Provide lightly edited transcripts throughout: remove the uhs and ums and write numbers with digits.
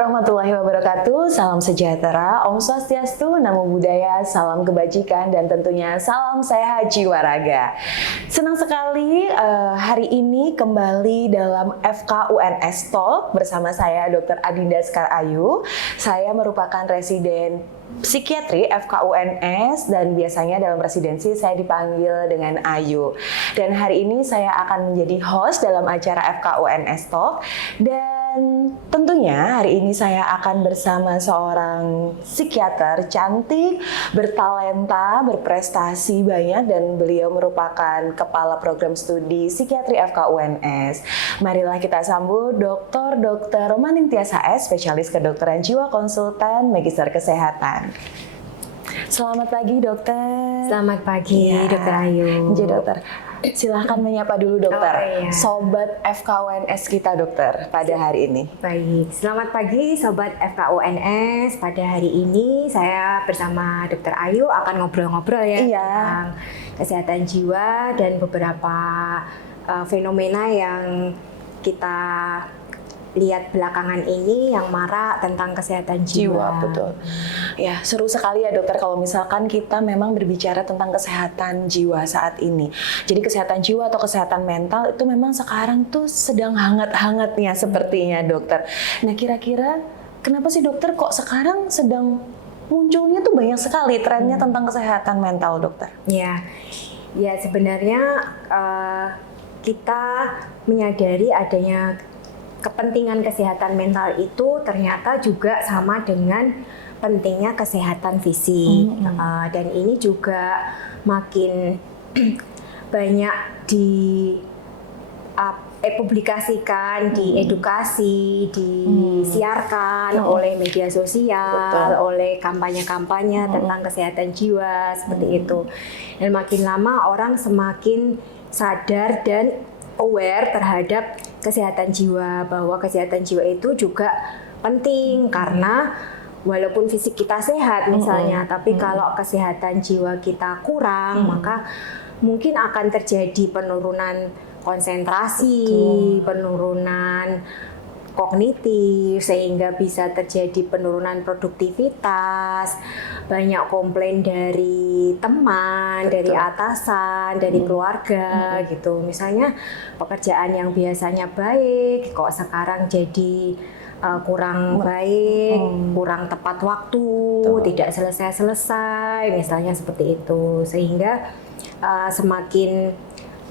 warahmatullahi wabarakatuh, salam sejahtera, Om Swastiastu, Namo Buddhaya, salam kebajikan, dan tentunya salam sehat jiwa raga. Senang sekali hari ini kembali dalam FKUNS Talk bersama saya Dr. Adinda Sekar Ayu. Saya merupakan residen psikiatri FKUNS dan biasanya dalam residensi saya dipanggil dengan Ayu. Dan hari ini saya akan menjadi host dalam acara FKUNS Talk dan tentunya hari ini saya akan bersama seorang psikiater cantik, bertalenta, berprestasi banyak dan beliau merupakan kepala program studi psikiatri FKUNS. Marilah kita sambut Dr. Maningtyas HS, spesialis kedokteran jiwa, konsultan, magister kesehatan. Selamat pagi dokter. Selamat pagi ya. Dokter Ayu. Jadi dokter, silahkan menyapa dulu dokter. Iya. Sobat FKUNS kita dokter pada hari ini. Baik, selamat pagi Sobat FKUNS. Pada hari ini saya bersama Dokter Ayu akan ngobrol-ngobrol ya tentang kesehatan jiwa dan beberapa fenomena yang kita lihat belakangan ini yang marak tentang kesehatan jiwa. Betul. Ya, seru sekali ya dokter kalau misalkan kita memang berbicara tentang kesehatan jiwa saat ini. Jadi kesehatan jiwa atau kesehatan mental itu memang sekarang tuh sedang hangat-hangatnya sepertinya dokter. Nah, kira-kira kenapa sih dokter kok sekarang sedang munculnya tuh banyak sekali trennya tentang kesehatan mental dokter? Ya sebenarnya kita menyadari adanya kepentingan kesehatan mental itu ternyata juga sama dengan pentingnya kesehatan fisik. Dan ini juga makin banyak dipublikasikan, diedukasi, disiarkan oleh media sosial, oleh kampanye-kampanye tentang kesehatan jiwa seperti itu. Dan makin lama orang semakin sadar dan aware terhadap kesehatan jiwa, bahwa kesehatan jiwa itu juga penting karena walaupun fisik kita sehat misalnya, tapi kalau kesehatan jiwa kita kurang, maka mungkin akan terjadi penurunan konsentrasi, penurunan kognitif, sehingga bisa terjadi penurunan produktivitas, banyak komplain dari teman, dari atasan, dari keluarga gitu. Misalnya pekerjaan yang biasanya baik, kok sekarang jadi kurang baik, kurang tepat waktu, tidak selesai-selesai, misalnya seperti itu. Sehingga semakin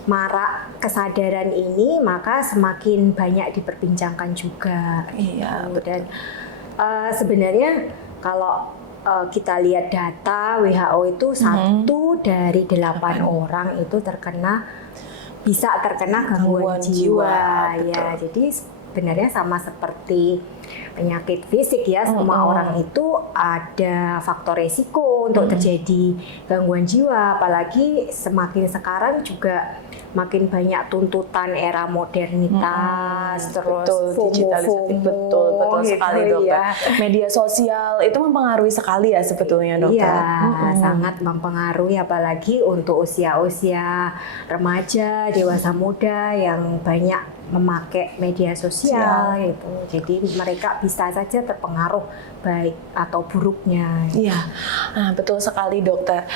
marak kesadaran ini, maka semakin banyak diperbincangkan juga. Iya, betul. Dan sebenarnya kalau kita lihat data WHO itu 1 dari 8 orang itu bisa terkena gangguan jiwa. Ya, jadi sebenarnya sama seperti penyakit fisik ya, semua orang itu ada faktor resiko untuk terjadi gangguan jiwa, apalagi semakin sekarang juga makin banyak tuntutan era modernitas, terus digitalisasi, betul gitu, sekali dokter. Ya. Media sosial itu mempengaruhi sekali ya sebetulnya dokter. Iya, sangat mempengaruhi, apalagi untuk usia-usia remaja, dewasa muda yang banyak memakai media sosial gitu. Jadi mereka bisa saja terpengaruh baik atau buruknya. Iya, nah, betul sekali dokter.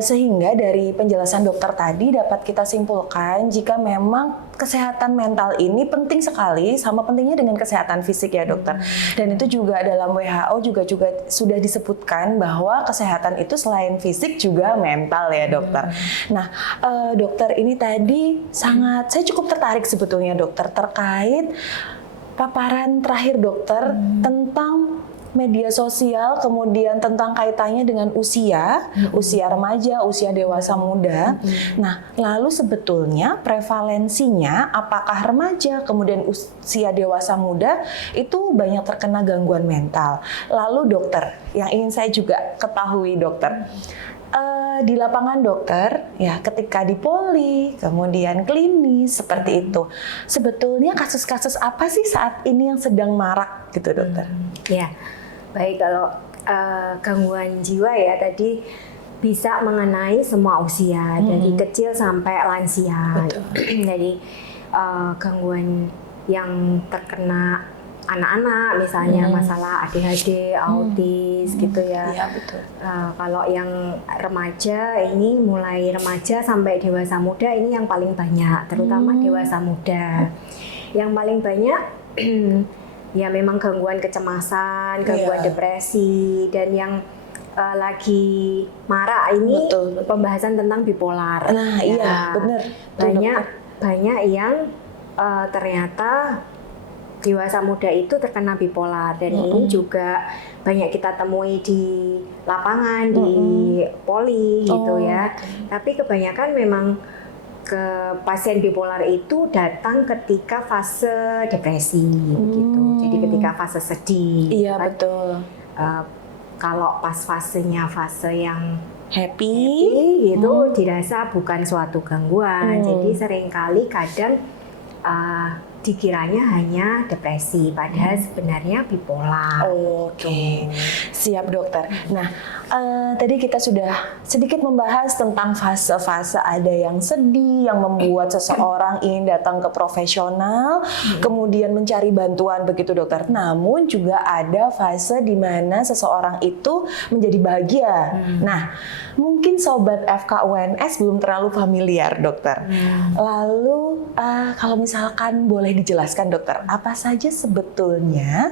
Sehingga dari penjelasan dokter tadi dapat kita simpulkan jika memang kesehatan mental ini penting sekali, sama pentingnya dengan kesehatan fisik ya dokter. Dan itu juga dalam WHO juga sudah disebutkan bahwa kesehatan itu selain fisik juga mental ya dokter. Nah, dokter ini tadi saya cukup tertarik sebetulnya dokter terkait paparan terakhir dokter tentang media sosial, kemudian tentang kaitannya dengan usia remaja, usia dewasa muda. Nah, lalu sebetulnya prevalensinya apakah remaja, kemudian usia dewasa muda itu banyak terkena gangguan mental. Lalu dokter, yang ingin saya juga ketahui dokter, di lapangan dokter, ya ketika di poli, kemudian klinis seperti itu, sebetulnya kasus-kasus apa sih saat ini yang sedang marak gitu dokter? Ya, baik, kalau gangguan jiwa ya tadi bisa mengenai semua usia, dari kecil sampai lansia. Jadi gangguan yang terkena anak-anak misalnya masalah ADHD, autis gitu ya. Iya, betul. Kalau yang remaja ini mulai remaja sampai dewasa muda ini yang paling banyak, terutama dewasa muda. Yang paling banyak ya memang gangguan kecemasan, gangguan depresi, dan yang lagi marak ini pembahasan tentang bipolar. Nah, iya, benar. Banyak yang ternyata dewasa muda itu terkena bipolar, dan ini juga banyak kita temui di lapangan, di poli gitu ya. Tapi kebanyakan memang ke pasien bipolar itu datang ketika fase depresi begitu. Jadi ketika fase sedih. Iya, betul. Kalau pas fasenya fase yang happy itu dirasa bukan suatu gangguan. Jadi seringkali kadang dikiranya hanya depresi, padahal sebenarnya bipolar. Oke, siap dokter. Nah, tadi kita sudah sedikit membahas tentang fase-fase, ada yang sedih, yang membuat seseorang ingin datang ke profesional, kemudian mencari bantuan begitu dokter. Namun juga ada fase di mana seseorang itu menjadi bahagia. Nah, mungkin sobat FKUNS belum terlalu familiar dokter. Lalu kalau misalkan boleh dijelaskan dokter, apa saja sebetulnya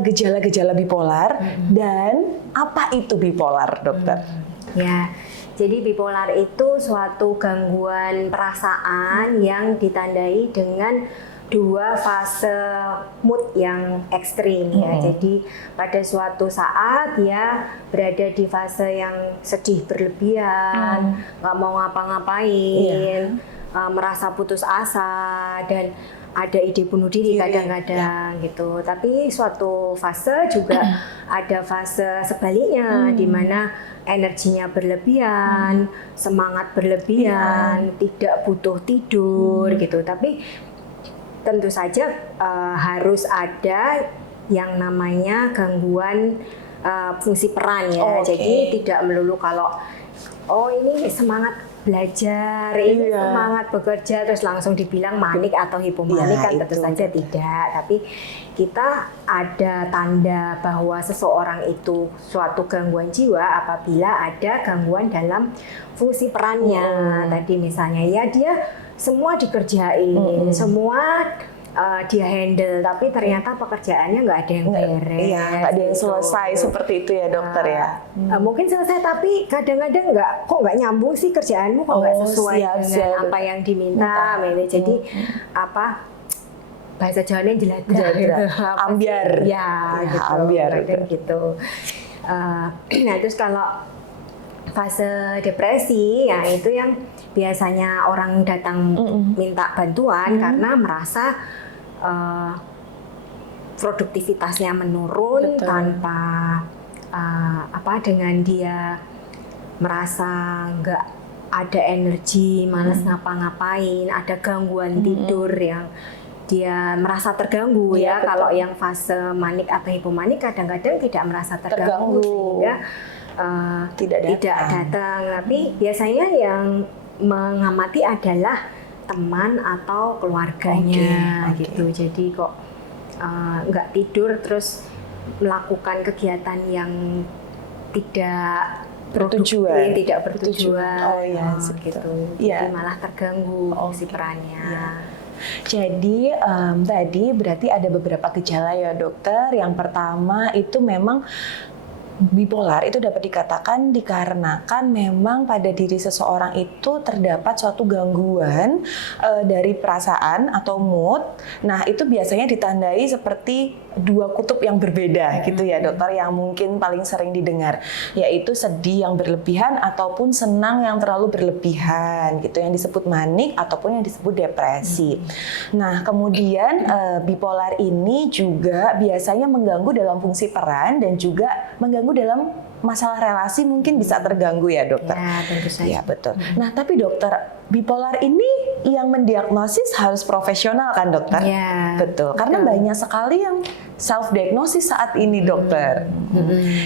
gejala-gejala bipolar dan apa itu bipolar dokter? Ya, jadi bipolar itu suatu gangguan perasaan yang ditandai dengan dua fase mood yang ekstrim ya. Jadi pada suatu saat ya berada di fase yang sedih berlebihan, nggak mau ngapa-ngapain, merasa putus asa, dan ada ide bunuh diri kadang-kadang gitu. Tapi suatu fase juga ada fase sebaliknya, di mana energinya berlebihan, semangat berlebihan, tidak butuh tidur gitu. Tapi tentu saja harus ada yang namanya gangguan fungsi peran ya. Jadi tidak melulu kalau ini semangat belajar, ini semangat bekerja terus langsung dibilang manik atau hipomanik, kan tentu saja tidak. Tapi kita ada tanda bahwa seseorang itu suatu gangguan jiwa apabila ada gangguan dalam fungsi perannya. Tadi misalnya ya dia semua dikerjain, semua dia handle, tapi ternyata pekerjaannya nggak ada yang beres. Iya, nggak ada yang selesai seperti itu ya dokter ya. Mungkin selesai, tapi kadang-kadang kok nggak nyambung sih kerjaanmu, kok nggak sesuai dengan apa yang diminta. Jadi bahasa Jawanya jeladra, ambiar. Ya, gitu. Ambiar gitu. Nah terus kalau fase depresi ya itu yang biasanya orang datang minta bantuan karena merasa produktivitasnya menurun. Betul. Tanpa dengan dia merasa nggak ada energi, malas ngapa-ngapain, ada gangguan tidur yang dia merasa terganggu ya. Kalau yang fase manik atau hipomanik kadang-kadang tidak merasa terganggu. Sehingga tidak datang. Tapi biasanya yang mengamati adalah teman atau keluarganya gitu. Jadi kok nggak tidur terus melakukan kegiatan yang tidak bertujuan, gitu. Jadi malah terganggu fungsi perannya. Jadi tadi berarti ada beberapa gejala ya dokter. Yang pertama itu memang bipolar itu dapat dikatakan dikarenakan memang pada diri seseorang itu terdapat suatu gangguan dari perasaan atau mood. Nah, itu biasanya ditandai seperti dua kutub yang berbeda gitu ya dokter, yang mungkin paling sering didengar, yaitu sedih yang berlebihan ataupun senang yang terlalu berlebihan gitu, yang disebut manik ataupun yang disebut depresi. Nah, kemudian bipolar ini juga biasanya mengganggu dalam fungsi peran dan juga mengganggu dalam masalah relasi, mungkin bisa terganggu ya dokter. Ya, tentu saja. Ya, betul. Nah, tapi dokter, bipolar ini yang mendiagnosis harus profesional kan dokter? Ya, betul. Karena banyak sekali yang self-diagnosis saat ini dokter.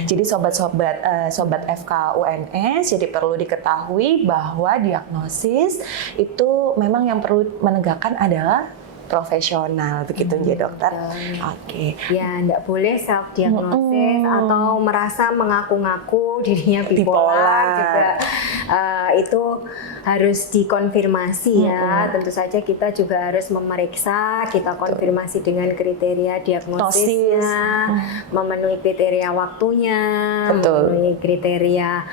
Jadi sobat FKUNS, jadi perlu diketahui bahwa diagnosis itu memang yang perlu menegakkan adalah profesional begitu ya dokter. Oke. Ya, enggak boleh self diagnosis atau merasa mengaku-ngaku dirinya bipolar juga. Itu harus dikonfirmasi ya. Tentu saja kita juga harus memeriksa, kita konfirmasi dengan kriteria diagnosisnya, memenuhi kriteria waktunya, memenuhi kriteria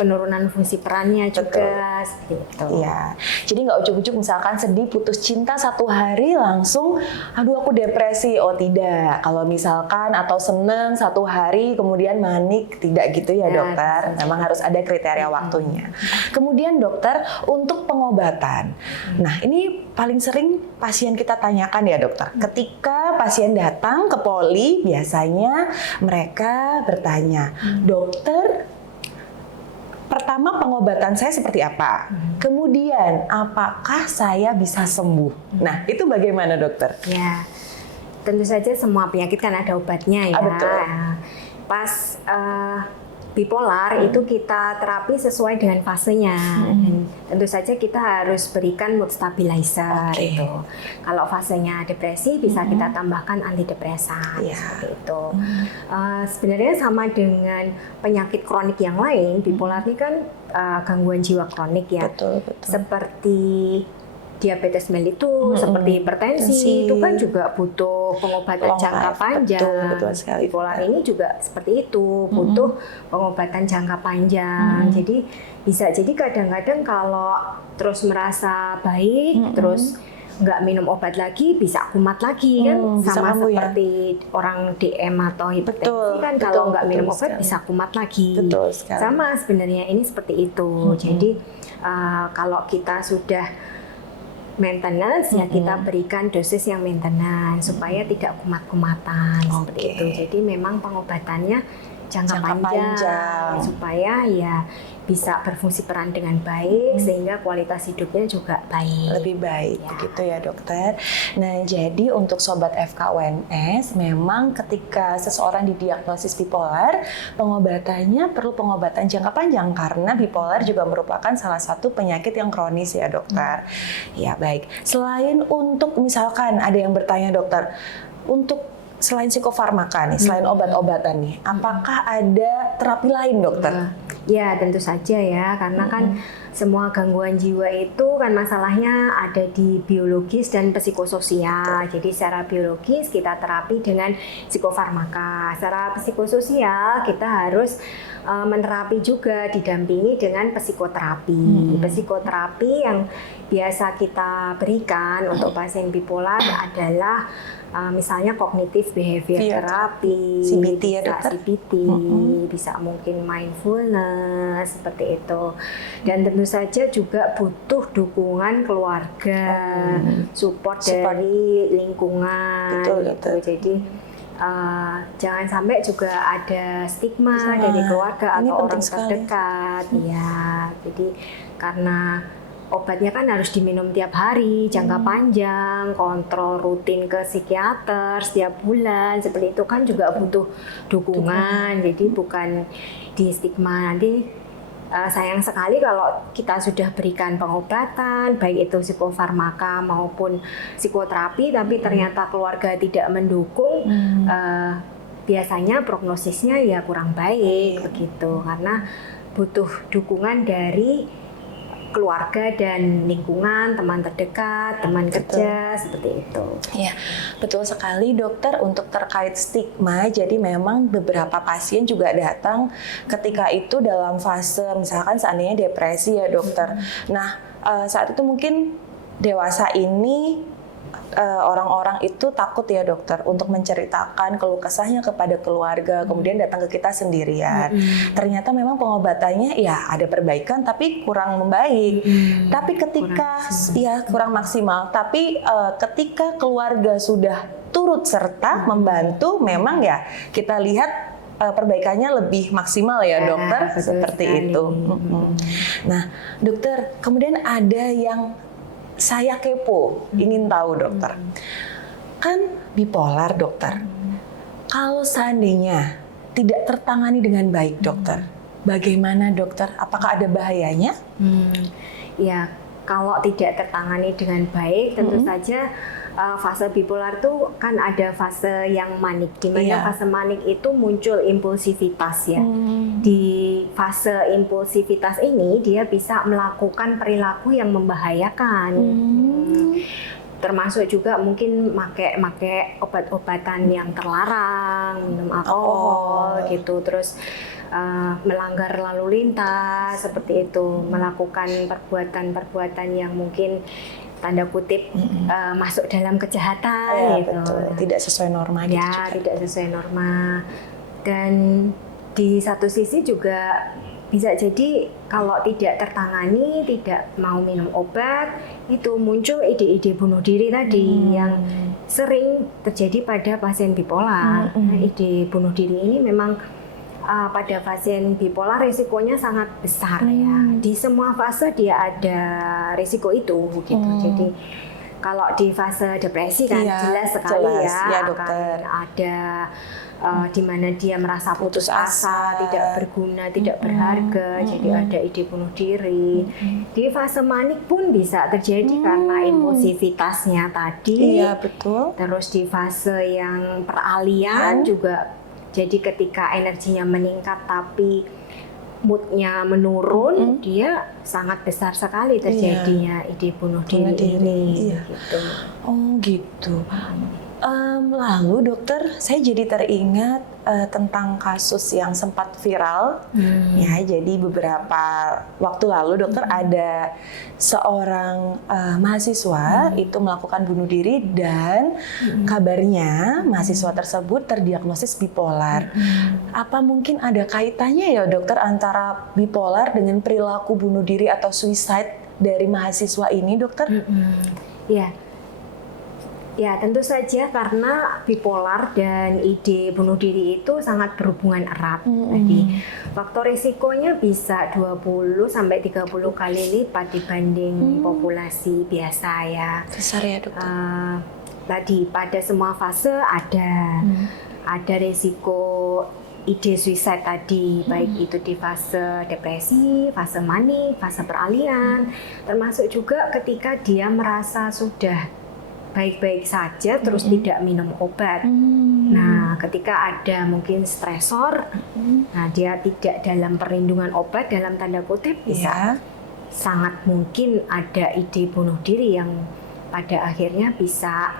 penurunan fungsi perannya juga gitu. Iya. Jadi nggak ujuk-ujuk misalkan sedih putus cinta 1 hari langsung aduh aku depresi. Oh tidak. Kalau misalkan atau seneng 1 hari kemudian manik, tidak gitu ya dokter. Memang harus ada kriteria waktunya. Kemudian dokter untuk pengobatan. Nah ini paling sering pasien kita tanyakan ya dokter. Ketika pasien datang ke poli biasanya mereka bertanya, dokter pertama pengobatan saya seperti apa? Kemudian apakah saya bisa sembuh? Nah itu bagaimana dokter? Ya, tentu saja semua penyakit kan ada obatnya ya. Betul. Pas bipolar itu kita terapi sesuai dengan fasenya. Dan tentu saja kita harus berikan mood stabilizer itu. Kalau fasenya depresi bisa kita tambahkan antidepresan seperti itu. Sebenarnya sama dengan penyakit kronik yang lain, bipolar ini kan gangguan jiwa kronik ya. Betul. Seperti diabetes mellitus, seperti hipertensi, itu kan juga butuh pengobatan jangka panjang. Betul sekali. Bipolar ini juga seperti itu, butuh pengobatan jangka panjang. Jadi bisa jadi kadang-kadang kalau terus merasa baik, terus nggak minum obat lagi, bisa kumat lagi kan, sama seperti orang DM atau hipertensi kan, kalau nggak minum obat bisa kumat lagi. Betul sekali. Sama sebenarnya ini seperti itu. Jadi kalau kita sudah maintenance ya kita berikan dosis yang maintenance supaya tidak kumat-kumatan seperti itu. Jadi memang pengobatannya jangka panjang supaya ya bisa berfungsi peran dengan baik sehingga kualitas hidupnya juga baik. Lebih baik begitu ya dokter. Nah jadi untuk sobat FKUNS memang ketika seseorang didiagnosis bipolar pengobatannya perlu pengobatan jangka panjang karena bipolar juga merupakan salah satu penyakit yang kronis ya dokter. Ya baik. Selain untuk misalkan ada yang bertanya dokter untuk selain psikofarmaka nih, selain obat-obatan nih, apakah ada terapi lain dokter? Ya tentu saja ya, karena kan semua gangguan jiwa itu kan masalahnya ada di biologis dan psikososial. Jadi secara biologis kita terapi dengan psikofarmaka. Secara psikososial kita harus menerapi juga didampingi dengan psikoterapi. Psikoterapi yang biasa kita berikan untuk pasien bipolar adalah misalnya kognitif behavior therapy, CBT ya dokter? CBT, bisa mungkin mindfulness seperti itu. Dan tentu saja juga butuh dukungan keluarga, support dari lingkungan. Gitu. Jadi jangan sampai juga ada stigma dari keluarga atau orang terdekat. Ya, jadi karena obatnya kan harus diminum tiap hari, jangka panjang, kontrol rutin ke psikiater setiap bulan, seperti itu kan juga butuh dukungan. Jadi bukan di stigma nanti. Sayang sekali kalau kita sudah berikan pengobatan, baik itu psikofarmaka maupun psikoterapi, tapi ternyata keluarga tidak mendukung, biasanya prognosisnya ya kurang baik begitu, karena butuh dukungan dari keluarga dan lingkungan, teman terdekat, teman kerja, seperti itu. Ya, betul sekali dokter. Untuk terkait stigma, jadi memang beberapa pasien juga datang ketika itu dalam fase misalkan seandainya depresi ya dokter. Nah, saat itu mungkin dewasa ini orang-orang itu takut ya dokter untuk menceritakan keluh kesahnya kepada keluarga, kemudian datang ke kita sendirian. Ternyata memang pengobatannya ya ada perbaikan tapi kurang membaik. Tapi ketika kurang maksimal, tapi ketika keluarga sudah turut serta membantu, memang ya kita lihat perbaikannya lebih maksimal ya dokter, seperti itu. Nah dokter, kemudian ada yang saya kepo, ingin tahu dokter. Kan bipolar dokter. Kalau seandainya tidak tertangani dengan baik dokter, bagaimana dokter? Apakah ada bahayanya? Ya, kalau tidak tertangani dengan baik, tentu saja fase bipolar itu kan ada fase yang manik, di mana fase manik itu muncul impulsivitas ya. Di fase impulsivitas ini dia bisa melakukan perilaku yang membahayakan. Termasuk juga mungkin make obat-obatan yang terlarang, minum alkohol gitu, terus melanggar lalu lintas seperti itu, melakukan perbuatan-perbuatan yang mungkin tanda kutip masuk dalam kejahatan gitu. Betul. Tidak sesuai norma gitu ya, juga. Tidak sesuai norma. Dan di satu sisi juga bisa jadi kalau tidak tertangani, tidak mau minum obat, itu muncul ide-ide bunuh diri tadi yang sering terjadi pada pasien bipolar. Nah, ide bunuh diri ini memang pada pasien bipolar risikonya sangat besar ya. Di semua fase dia ada risiko itu gitu. Jadi kalau di fase depresi kan jelas sekali ya dokter. akan ada di mana dia merasa putus asa, tidak berguna, tidak berharga, jadi ada ide bunuh diri. Di fase manik pun bisa terjadi karena impulsivitasnya tadi. Iya, betul. Terus di fase yang peralihan juga, jadi ketika energinya meningkat tapi moodnya menurun, dia sangat besar sekali terjadinya ide bunuh diri ini. Gitu. Oh gitu. Lalu dokter, saya jadi teringat tentang kasus yang sempat viral. Ya, jadi beberapa waktu lalu dokter ada seorang mahasiswa itu melakukan bunuh diri dan kabarnya mahasiswa tersebut terdiagnosis bipolar. Apa mungkin ada kaitannya ya dokter antara bipolar dengan perilaku bunuh diri atau suicide dari mahasiswa ini, dokter? Ya, tentu saja karena bipolar dan ide bunuh diri itu sangat berhubungan erat. Jadi faktor risikonya bisa 20-30 kali lipat dibanding populasi biasa ya. Besar ya dokter. Tadi pada semua fase ada risiko ide suicide tadi, baik itu di fase depresi, fase manik, fase peralihan, termasuk juga ketika dia merasa sudah baik-baik saja terus tidak minum obat. Nah, ketika ada mungkin stresor, nah dia tidak dalam perlindungan obat dalam tanda kutip, bisa sangat mungkin ada ide bunuh diri yang pada akhirnya bisa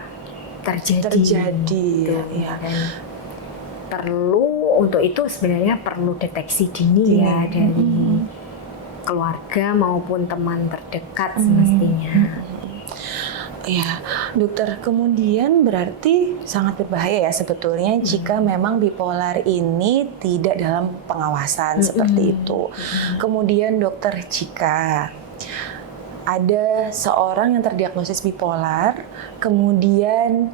terjadi. Gitu. Dan perlu untuk itu sebenarnya perlu deteksi dini ya dari keluarga maupun teman terdekat semestinya. Ya, dokter, kemudian berarti sangat berbahaya ya sebetulnya jika memang bipolar ini tidak dalam pengawasan seperti itu. Kemudian dokter, jika ada seorang yang terdiagnosis bipolar, kemudian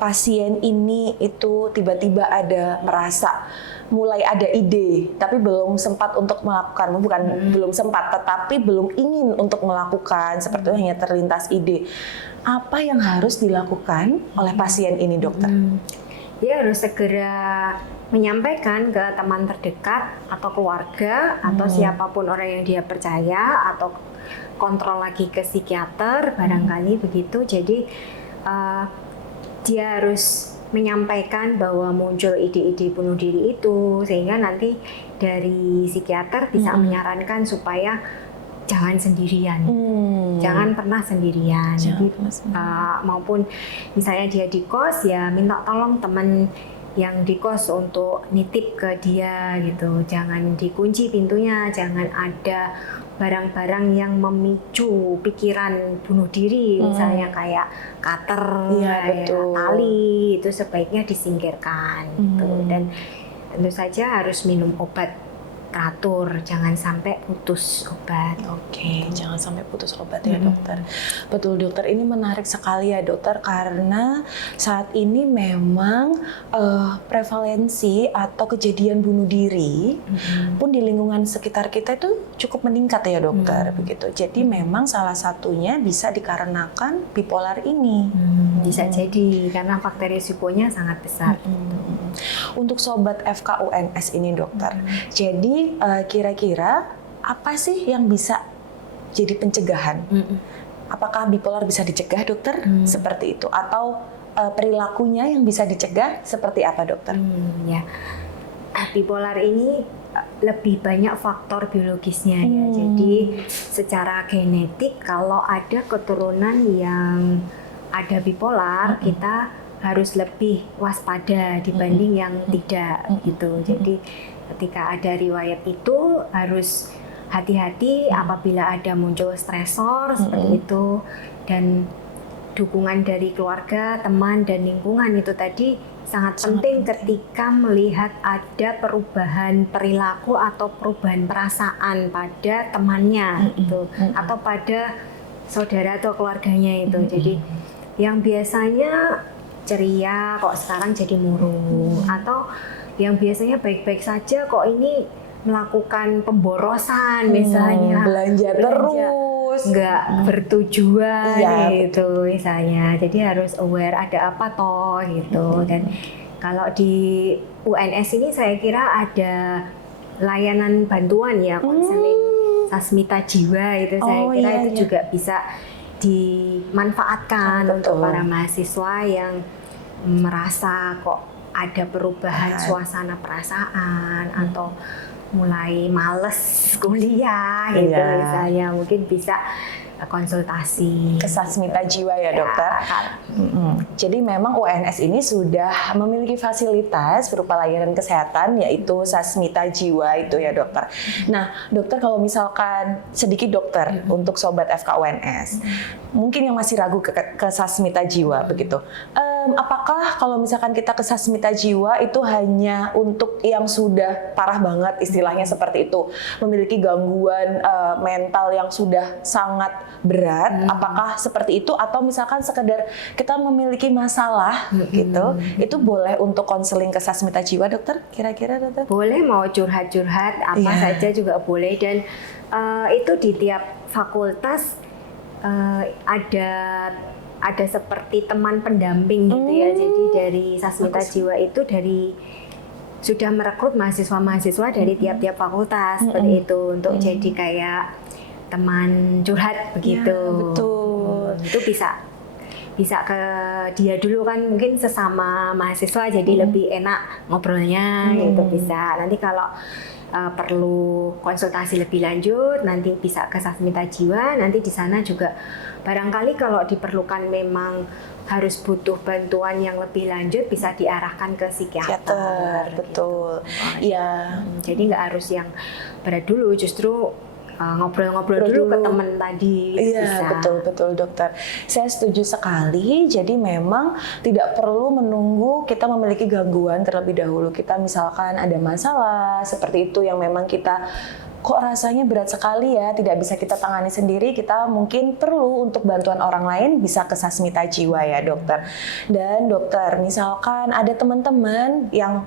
pasien ini itu tiba-tiba ada merasa mulai ada ide, tapi belum sempat untuk melakukan, belum sempat, tetapi belum ingin untuk melakukan, seperti itu hanya terlintas ide. Apa yang harus dilakukan oleh pasien ini, dokter? Dia harus segera menyampaikan ke teman terdekat atau keluarga atau siapapun orang yang dia percaya, atau kontrol lagi ke psikiater barangkali begitu. Jadi dia harus menyampaikan bahwa muncul ide-ide bunuh diri itu, sehingga nanti dari psikiater bisa menyarankan supaya jangan sendirian, jangan pernah sendirian. Jadi maupun misalnya dia di kos, ya minta tolong teman yang di kos untuk nitip ke dia gitu, jangan dikunci pintunya, jangan ada barang-barang yang memicu pikiran bunuh diri, misalnya kayak cutter, tali, itu sebaiknya disingkirkan. Gitu. Dan tentu saja harus minum obat teratur, jangan sampai putus obat. Oke, jangan sampai putus obat ya dokter. Betul dokter, ini menarik sekali ya dokter, karena saat ini memang prevalensi atau kejadian bunuh diri pun di lingkungan sekitar kita itu cukup meningkat ya dokter, begitu. Jadi memang salah satunya bisa dikarenakan bipolar ini. Bisa jadi karena faktor risikonya sangat besar. Untuk sobat FKUNS ini dokter, jadi kira-kira apa sih yang bisa jadi pencegahan. Apakah bipolar bisa dicegah, dokter? Seperti itu, atau perilakunya yang bisa dicegah seperti apa, dokter? Ya, bipolar ini lebih banyak faktor biologisnya ya. Jadi secara genetik kalau ada keturunan yang ada bipolar, kita harus lebih waspada dibanding yang tidak gitu. Jadi ketika ada riwayat itu harus hati-hati apabila ada muncul stresor seperti itu, dan dukungan dari keluarga, teman, dan lingkungan itu tadi sangat penting ketika melihat ada perubahan perilaku atau perubahan perasaan pada temannya itu atau pada saudara atau keluarganya itu. Jadi yang biasanya ceria kok sekarang jadi murung, atau yang biasanya baik-baik saja kok ini melakukan pemborosan misalnya, belanja terus, nggak bertujuan Iya, gitu misalnya. Jadi harus aware ada apa toh gitu. Dan kalau di UNS ini saya kira ada layanan bantuan ya, konseling sasmita jiwa itu, saya kira itu juga bisa dimanfaatkan untuk para mahasiswa yang merasa kok ada perubahan suasana perasaan atau mulai males kuliah gitu misalnya, mungkin bisa konsultasi ke sasmita jiwa ya, dokter. Jadi memang UNS ini sudah memiliki fasilitas berupa layanan kesehatan, yaitu sasmita jiwa itu ya, dokter. Nah, dokter, kalau misalkan sedikit dokter untuk sobat FK UNS, mungkin yang masih ragu ke sasmita jiwa begitu. Apakah kalau misalkan kita ke sasmita jiwa itu hanya untuk yang sudah parah banget, istilahnya seperti itu, memiliki gangguan mental yang sudah sangat berat? Apakah seperti itu, atau misalkan sekedar kita memiliki masalah gitu, itu boleh untuk konseling ke sasmita jiwa, dokter? Kira-kira, dokter? Boleh, mau curhat-curhat apa saja juga boleh, dan itu di tiap fakultas ada seperti teman pendamping gitu ya. Jadi dari sasmita jiwa itu sudah merekrut mahasiswa-mahasiswa dari tiap-tiap fakultas seperti itu untuk jadi kayak teman curhat begitu. Ya, betul. Itu bisa ke dia dulu kan, mungkin sesama mahasiswa jadi lebih enak ngobrolnya gitu, bisa. Nanti kalau perlu konsultasi lebih lanjut nanti bisa ke sasmita jiwa. Nanti di sana juga barangkali kalau diperlukan memang harus butuh bantuan yang lebih lanjut bisa diarahkan ke psikiater. Betul. Iya. Jadi nggak harus yang berat dulu, justru ngobrol-ngobrol dulu ke teman tadi. Iya, betul dokter. Saya setuju sekali. Jadi memang tidak perlu menunggu kita memiliki gangguan terlebih dahulu. Kita misalkan ada masalah seperti itu yang memang kita kok rasanya berat sekali ya, tidak bisa kita tangani sendiri, kita mungkin perlu untuk bantuan orang lain, bisa ke sasmita jiwa ya, dokter. Dan dokter, misalkan ada teman-teman yang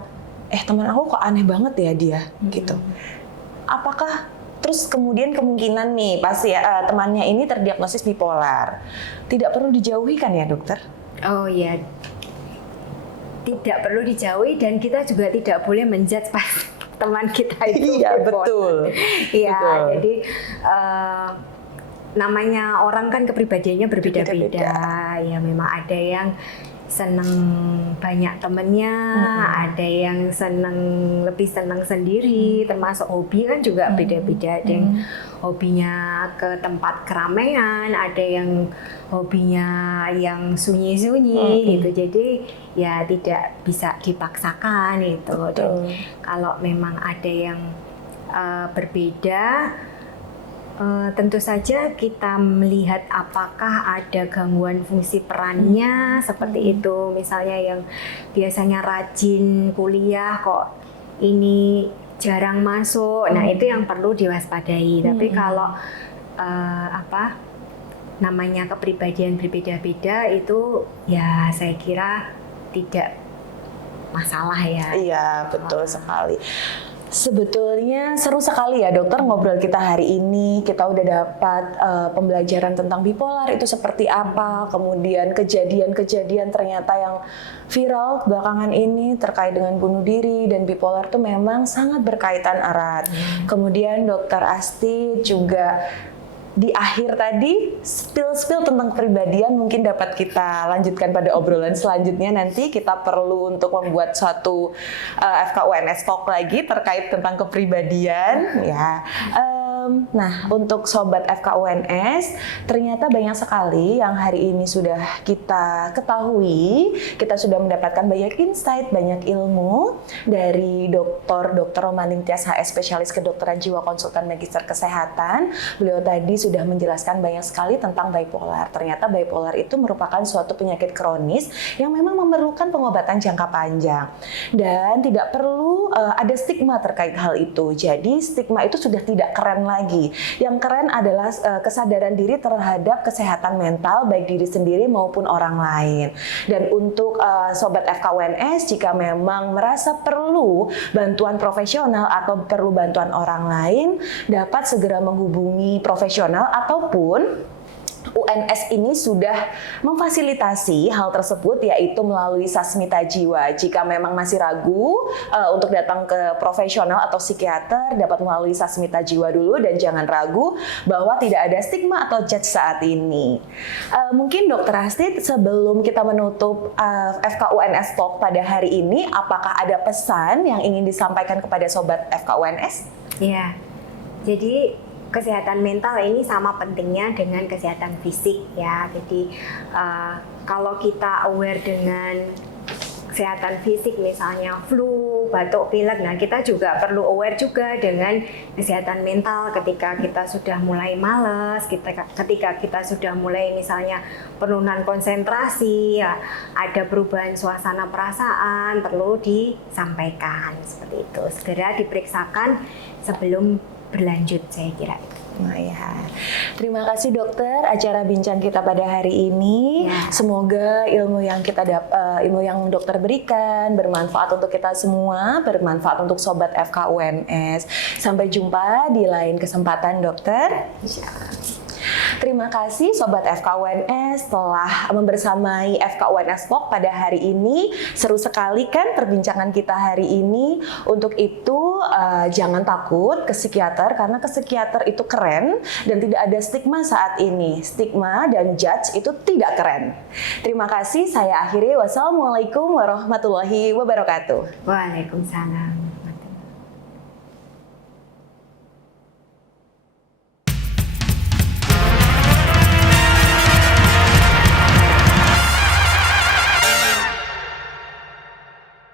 teman aku kok aneh banget ya dia gitu. Apakah terus kemudian kemungkinan nih pasti ya temannya ini terdiagnosis bipolar, tidak perlu dijauhi kan ya, dokter? Oh iya, tidak perlu dijauhi, dan kita juga tidak boleh menjudge pas teman kita itu. Iya, betul. Iya, jadi namanya orang kan kepribadiannya berbeda-beda. Ya memang ada yang seneng banyak temennya, ada yang lebih seneng sendiri, termasuk hobi kan juga beda-beda. Ada yang hobinya ke tempat keramaian, ada yang hobinya yang sunyi-sunyi gitu. Jadi ya tidak bisa dipaksakan itu. Dan kalau memang ada yang berbeda, tentu saja kita melihat apakah ada gangguan fungsi perannya seperti itu. Misalnya yang biasanya rajin kuliah kok ini jarang masuk. Nah, itu yang perlu diwaspadai. Tapi kalau namanya kepribadian berbeda-beda itu ya saya kira tidak masalah ya. Iya, betul sekali. Sebetulnya seru sekali ya, dokter, ngobrol kita hari ini. Kita udah dapat pembelajaran tentang bipolar itu seperti apa, kemudian kejadian-kejadian ternyata yang viral belakangan ini terkait dengan bunuh diri dan bipolar itu memang sangat berkaitan erat. Kemudian dokter Asti juga di akhir tadi spill tentang kepribadian mungkin dapat kita lanjutkan pada obrolan selanjutnya. Nanti kita perlu untuk membuat suatu FKUNS Talk lagi terkait tentang kepribadian ya. Nah, untuk sobat FKUNS, ternyata banyak sekali yang hari ini sudah kita ketahui. Kita sudah mendapatkan banyak insight, banyak ilmu dari Dr. Romaning Tias HS, spesialis kedokteran jiwa, konsultan magister kesehatan. Beliau tadi sudah menjelaskan banyak sekali tentang bipolar. Ternyata bipolar itu merupakan suatu penyakit kronis yang memang memerlukan pengobatan jangka panjang. Dan tidak perlu ada stigma terkait hal itu. Jadi stigma itu sudah tidak keren lagi. Yang keren adalah kesadaran diri terhadap kesehatan mental baik diri sendiri maupun orang lain. Dan untuk sobat FKUNS, jika memang merasa perlu bantuan profesional atau perlu bantuan orang lain, dapat segera menghubungi profesional ataupun UNS ini sudah memfasilitasi hal tersebut, yaitu melalui Sasmita Jiwa. Jika memang masih ragu untuk datang ke profesional atau psikiater, dapat melalui Sasmita Jiwa dulu dan jangan ragu bahwa tidak ada stigma atau judge saat ini. Mungkin Dr. Astrid, sebelum kita menutup FKUNS Talk pada hari ini, apakah ada pesan yang ingin disampaikan kepada sobat FKUNS? Ya, jadi kesehatan mental ini sama pentingnya dengan kesehatan fisik ya. Jadi kalau kita aware dengan kesehatan fisik, misalnya flu, batuk, pilek, nah kita juga perlu aware juga dengan kesehatan mental ketika kita sudah mulai malas, ketika kita sudah mulai misalnya penurunan konsentrasi, ya, ada perubahan suasana perasaan, perlu disampaikan seperti itu. Segera diperiksakan sebelum berlanjut, saya kira itu. Nah ya, terima kasih dokter acara bincang kita pada hari ini. Ya. Semoga ilmu yang dokter berikan bermanfaat untuk kita semua, bermanfaat untuk sobat FKUNS. Sampai jumpa di lain kesempatan dokter. Terima kasih Sobat FKUNS telah membersamai FKUNS Talk pada hari ini. Seru sekali kan perbincangan kita hari ini. Untuk itu jangan takut ke psikiater, karena ke psikiater itu keren dan tidak ada stigma saat ini. Stigma dan judge itu tidak keren. Terima kasih, saya akhiri. Wassalamualaikum warahmatullahi wabarakatuh. Waalaikumsalam.